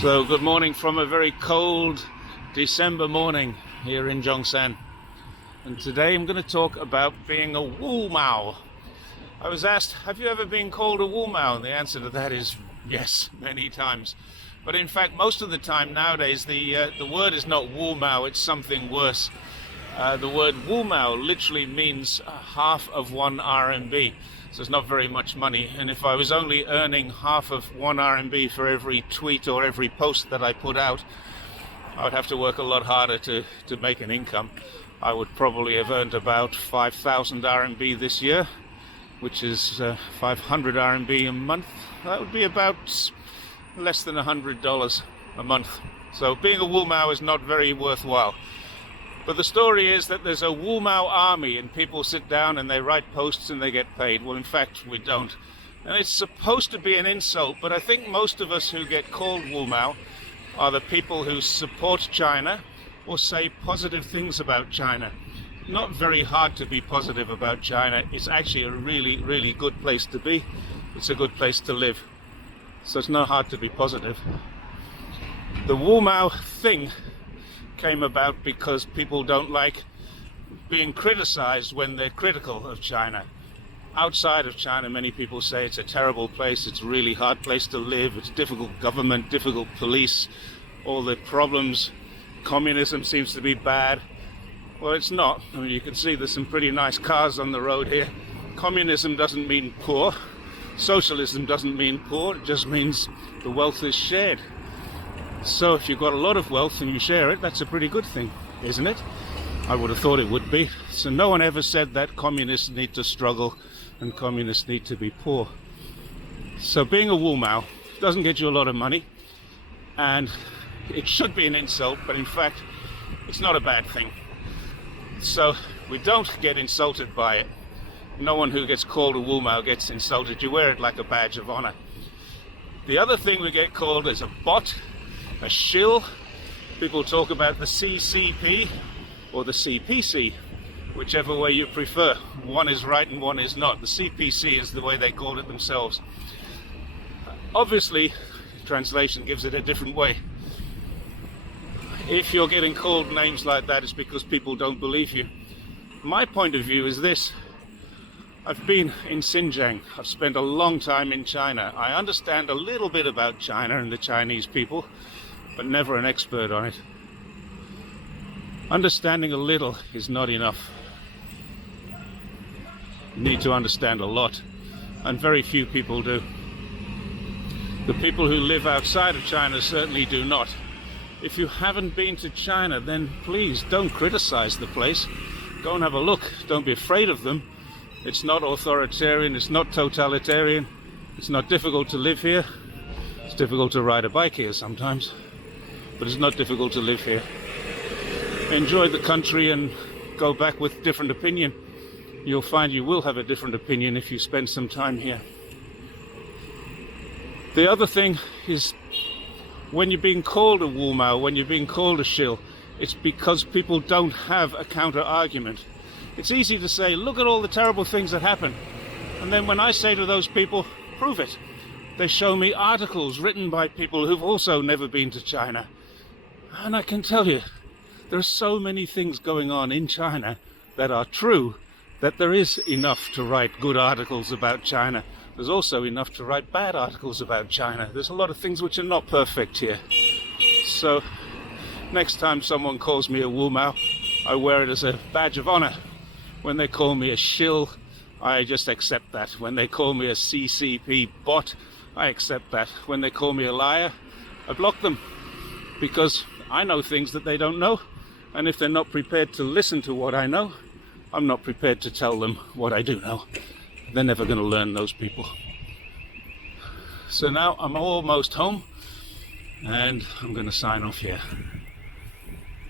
So good morning from a very cold December morning here in Zhongshan, and today I'm going to talk about being a Wumao. I was asked, have you ever been called a Wumao? And the answer to that is yes, many times. But in fact, most of the time nowadays the word is not Wumao, it's something worse. The word Wumao literally means half of 1 RMB. So it's not very much money, and if I was only earning half of 1 RMB for every tweet or every post that I put out, I would have to work a lot harder to make an income. I would probably have earned about 5,000 RMB this year, which is 500 RMB a month. That would be about less than $100 a month. So being a Wumao is not very worthwhile. But the story is that there's a Wumao army, and people sit down and they write posts and they get paid. Well, in fact, we don't. And it's supposed to be an insult, but I think most of us who get called Wumao are the people who support China or say positive things about China. Not very hard to be positive about China. It's actually a really, really good place to be. It's a good place to live. So it's not hard to be positive. The Wumao thing came about because people don't like being criticized when they're critical of China. Outside of China, many people say it's a terrible place, it's a really hard place to live, it's difficult government, difficult police, all the problems, communism seems to be bad. Well, it's not. I mean, you can see there's some pretty nice cars on the road here. Communism doesn't mean poor, socialism doesn't mean poor, it just means the wealth is shared. So if you've got a lot of wealth and you share it, that's a pretty good thing, isn't it? I would have thought it would be. So no one ever said that communists need to struggle and communists need to be poor. So being a Wumao doesn't get you a lot of money, and it should be an insult, but in fact it's not a bad thing. So we don't get insulted by it. No one who gets called a Wumao gets insulted. You wear it like a badge of honor. The other thing we get called is a bot, a shill. People talk about the CCP or the CPC, whichever way you prefer. One is right and one is not. The CPC is the way they call it themselves. Obviously, translation gives it a different way. If you're getting called names like that, it's because people don't believe you. My point of view is this. I've been in Xinjiang. I've spent a long time in China. I understand a little bit about China and the Chinese people, but never an expert on it. Understanding a little is not enough. You need to understand a lot, and very few people do. The people who live outside of China certainly do not. If you haven't been to China, then please don't criticize the place. Go and have a look. Don't be afraid of them. It's not authoritarian, it's not totalitarian, it's not difficult to live here. It's difficult to ride a bike here sometimes, but it's not difficult to live here. Enjoy the country and go back with different opinion. You'll find you will have a different opinion if you spend some time here. The other thing is, when you're being called a Wumao, when you're being called a shill, it's because people don't have a counter argument. It's easy to say, look at all the terrible things that happen. And then when I say to those people, prove it, they show me articles written by people who've also never been to China. And I can tell you, there are so many things going on in China that are true, that there is enough to write good articles about China. There's also enough to write bad articles about China. There's a lot of things which are not perfect here. So next time someone calls me a Wumao, I wear it as a badge of honor. When they call me a shill, I just accept that. When they call me a CCP bot, I accept that. When they call me a liar, I block them, because I know things that they don't know, and if they're not prepared to listen to what I know, I'm not prepared to tell them what I do know. They're never going to learn, those people. So now I'm almost home, and I'm going to sign off here.